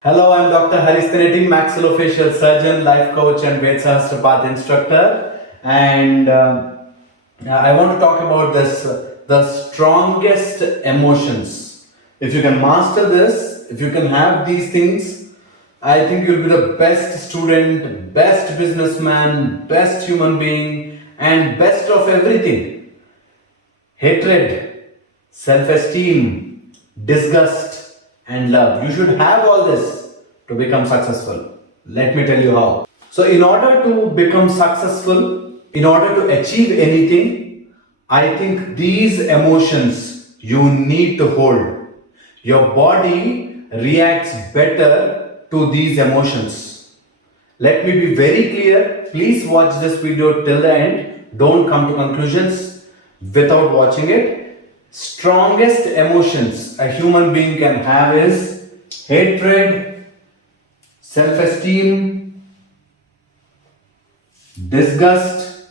Hello, I'm Dr. Haris Teneti, maxillofacial surgeon, life coach, and Ved Sahasrapath instructor. And I want to talk about this the strongest emotions. If you can master this, if you can have these things, I think you'll be the best student, best businessman, best human being, and best of everything. Hatred, self esteem, disgust, and love. You should have all this to become successful. Let me tell you how. So, in order to become successful, in order to achieve anything, I think these emotions you need to hold. Your body reacts better to these emotions. Let me be very clear. Please watch this video till the end. Don't come to conclusions without watching it. Strongest emotions a human being can have is hatred, self esteem, disgust,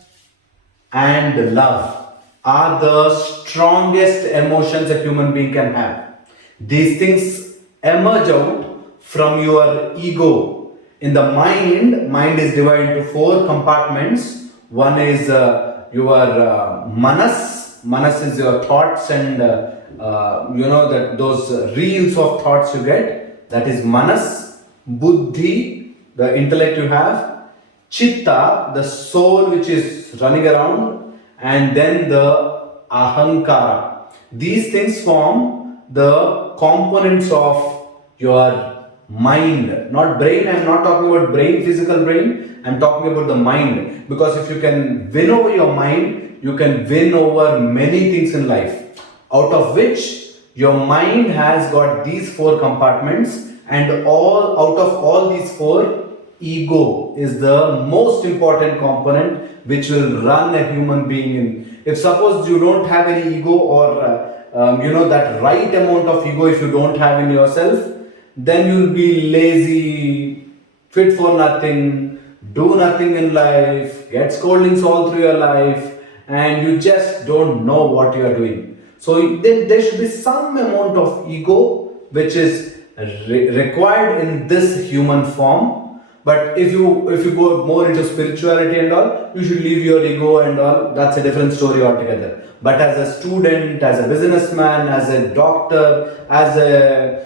and love are the strongest emotions a human being can have. These things emerge out from your ego. In the mind is divided into four compartments. One is your manas. Manas is your thoughts and that those reels of thoughts you get. That is manas. Buddhi, the intellect you have. Chitta, the soul which is running around, and then the ahankara. These things form the components of your mind, not brain. I'm not talking about brain, physical brain. I'm talking about the mind. Because if you can win over your mind, you can win over many things in life. Out of which your mind has got these four compartments, and all out of all these four, ego is the most important component which will run a human being in. If suppose you don't have any ego, or that right amount of ego, if you don't have in yourself, then you'll be lazy, fit for nothing, do nothing in life, get scoldings all through your life, and you just don't know what you are doing. So there should be some amount of ego which is required in this human form. But if you go more into spirituality and all, you should leave your ego and all. That's a different story altogether. But as a student, as a businessman, as a doctor, as a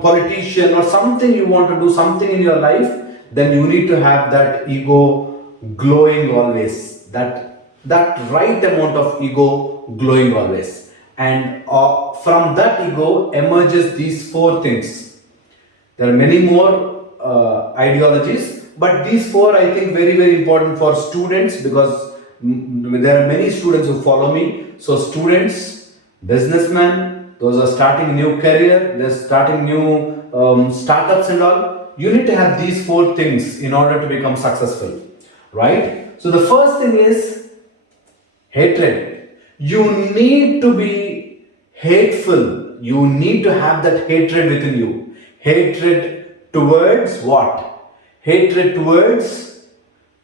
politician, or something you want to do something in your life, then you need to have that ego glowing always. That right amount of ego glowing always. And from that ego emerges these four things. There are many more ideologies, but these four I think very very important for students, because there are many students who follow me. So students, businessmen, those are starting new career, they're starting new startups and all. You need to have these four things in order to become successful, right? So the first thing is hatred. You need to be hateful. You need to have that hatred within you. Hatred towards what? Hatred towards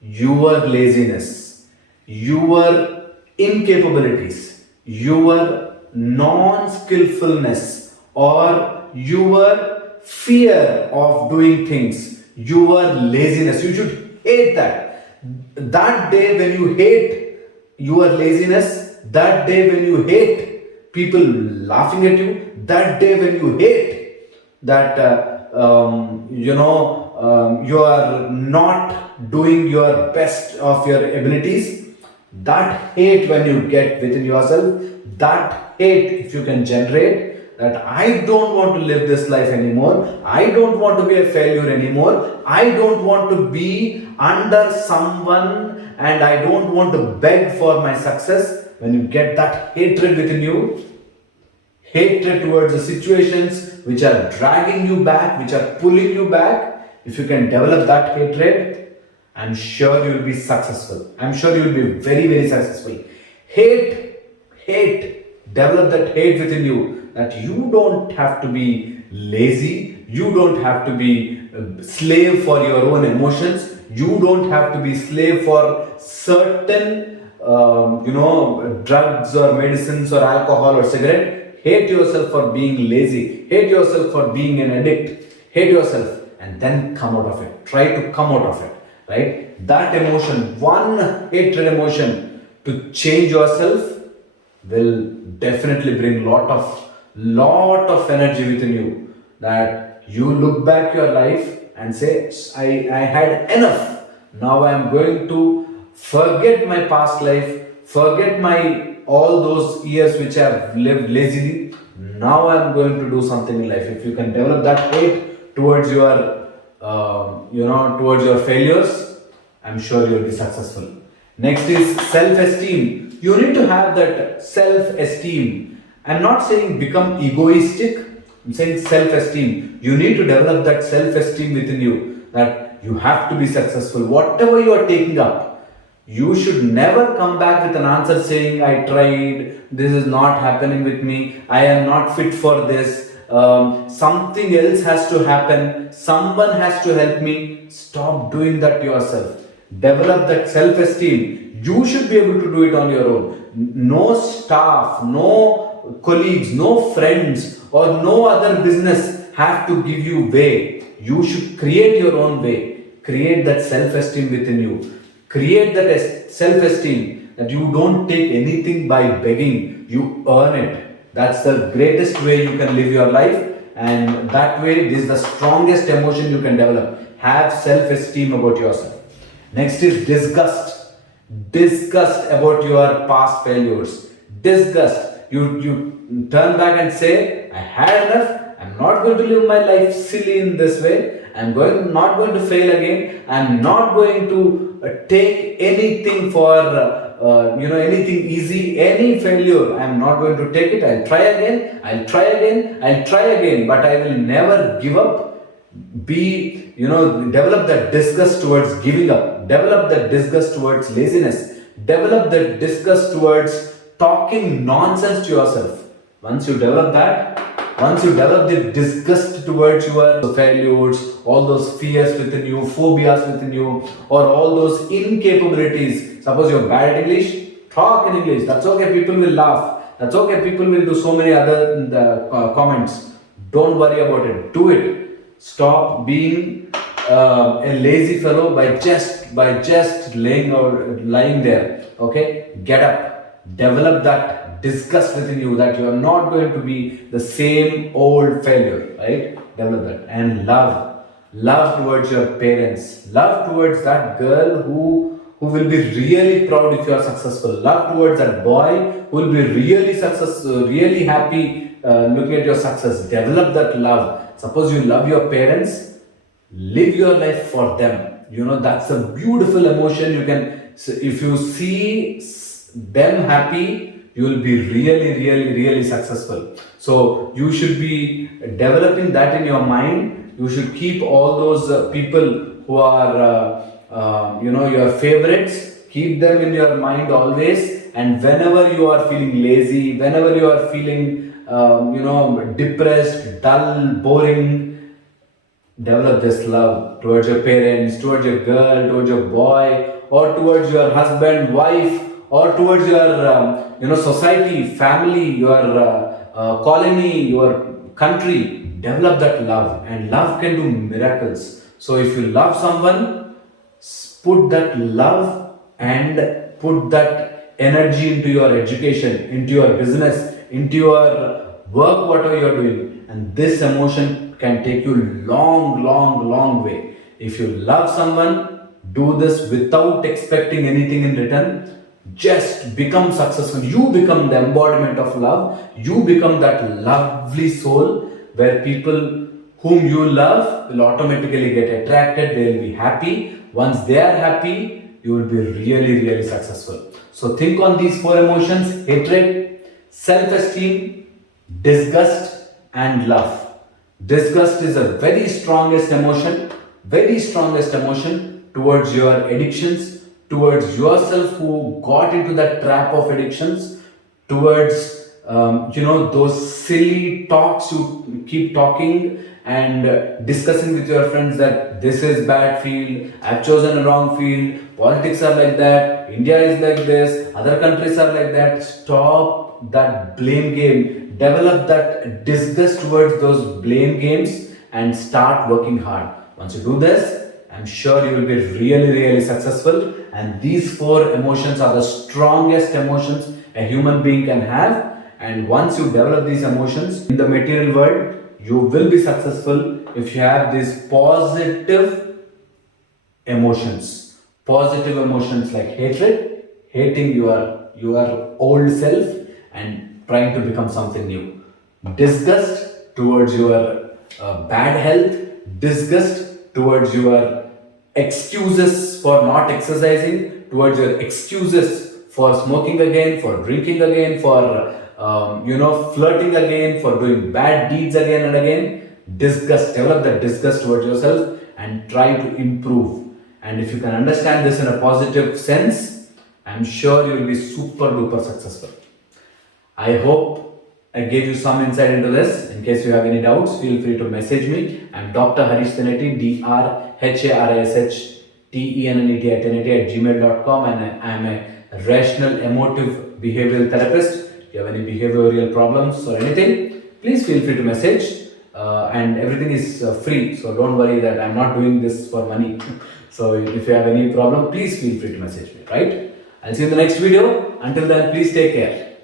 your laziness, your incapabilities, your non skillfulness, or your fear of doing things, your laziness. You should hate that. That day when you hate your laziness, that day when you hate people laughing at you, that day when you hate that you are not doing your best of your abilities, that hate when you get within yourself, that hate if you can generate, that I don't want to live this life anymore, I don't want to be a failure anymore, I don't want to be under someone, and I don't want to beg for my success. When you get that hatred within you, hatred towards the situations which are dragging you back, which are pulling you back, if you can develop that hatred, I'm sure you will be successful. I'm sure you will be very, very successful. Hate, develop that hate within you, that you don't have to be lazy, you don't have to be a slave for your own emotions, you don't have to be slave for certain drugs or medicines or alcohol or cigarette. Hate yourself for being lazy. Hate yourself for being an addict. hate yourself, and then come out of it. Try to come out of it, right? That emotion, one hatred emotion, to change yourself will definitely bring lot of energy within you, that you look back your life and say, I had enough. Now I am going to forget my past life, forget my all those years which I have lived lazily. Now I am going to do something in life. If you can develop that hate towards your towards your failures, I'm sure you'll be successful. Next is self-esteem. You need to have that self-esteem. I'm not saying become egoistic, I'm saying self-esteem. You need to develop that self-esteem within you, that you have to be successful. Whatever you are taking up, you should never come back with an answer saying, I tried, this is not happening with me, I am not fit for this, something else has to happen, someone has to help me. Stop doing that to yourself. Develop that self esteem. You should be able to do it on your own. No staff, no colleagues, no friends, or no other business have to give you way. You should create your own way. Create that self esteem within you. Create that self esteem that you don't take anything by begging, you earn it. That's the greatest way you can live your life, and that way, this is the strongest emotion you can develop. Have self esteem about yourself. Next is disgust. Disgust about your past failures. Disgust. You turn back and say, I had enough. I'm not going to live my life silly in this way. Not going to fail again. I'm not going to take anything for anything easy, any failure. I'm not going to take it. I'll try again. I'll try again. But I will never give up. Develop that disgust towards giving up. Develop that disgust towards laziness. Develop that disgust towards talking nonsense to yourself. Once you develop that, once you develop the disgust towards your failures, all those fears within you, phobias within you, or all those incapabilities. Suppose you're bad at English, talk in English. That's okay. People will laugh. That's okay. People will do so many other comments. Don't worry about it. Do it. Stop being a lazy fellow by just lying there. Okay, get up. Develop that disgust within you, that you are not going to be the same old failure. Right? Develop that. And love towards your parents. Love towards that girl who will be really proud if you are successful. Love towards that boy who will be really successful, really happy looking at your success. Develop that love. Suppose you love your parents, live your life for them. That's a beautiful emotion. If you see them happy, you will be really, really, really successful. So you should be developing that in your mind. You should keep all those people who are, your favorites. Keep them in your mind always. And whenever you are feeling lazy, whenever you are feeling depressed, dull, boring, develop this love towards your parents, towards your girl, towards your boy, or towards your husband, wife, or towards your society, family, your colony, your country. Develop that love, and love can do miracles. So if you love someone, put that love and put that energy into your education, into your business, into your work, whatever you're doing, and this emotion can take you long way. If you love someone, do this without expecting anything in return. Just become successful. You become the embodiment of love. You become that lovely soul where people whom you love will automatically get attracted. They will be happy. Once they are happy, you will be really successful. So think on these four emotions: hatred, self-esteem, disgust, and love. Disgust is a very strongest emotion towards your addictions, towards yourself who got into that trap of addictions, towards those silly talks you keep talking and discussing with your friends, that this is bad field, I've chosen a wrong field, politics are like that, India is like this, other countries are like that. Stop that blame game. Develop that disgust towards those blame games and start working hard. Once you do this, I'm sure you will be really, really successful. And these four emotions are the strongest emotions a human being can have. And once you develop these emotions in the material world, you will be successful if you have these positive emotions like hatred, hating your old self and trying to become something new, disgust towards your bad health, disgust towards your excuses for not exercising, towards your excuses for smoking again, for drinking again, for flirting again, for doing bad deeds again and again. Disgust, develop that disgust towards yourself and try to improve. And if you can understand this in a positive sense, I'm sure you will be super duper successful. I hope I gave you some insight into this. In case you have any doubts, feel free to message me. I'm Dr. Harish Teneti, DrHarishTenneti at gmail.com, and I'm a rational emotive behavioral therapist. If you have any behavioral problems or anything, please feel free to message. And everything is free, so don't worry that I'm not doing this for money. So if you have any problem, please feel free to message me, right? I'll see you in the next video. Until then, please take care.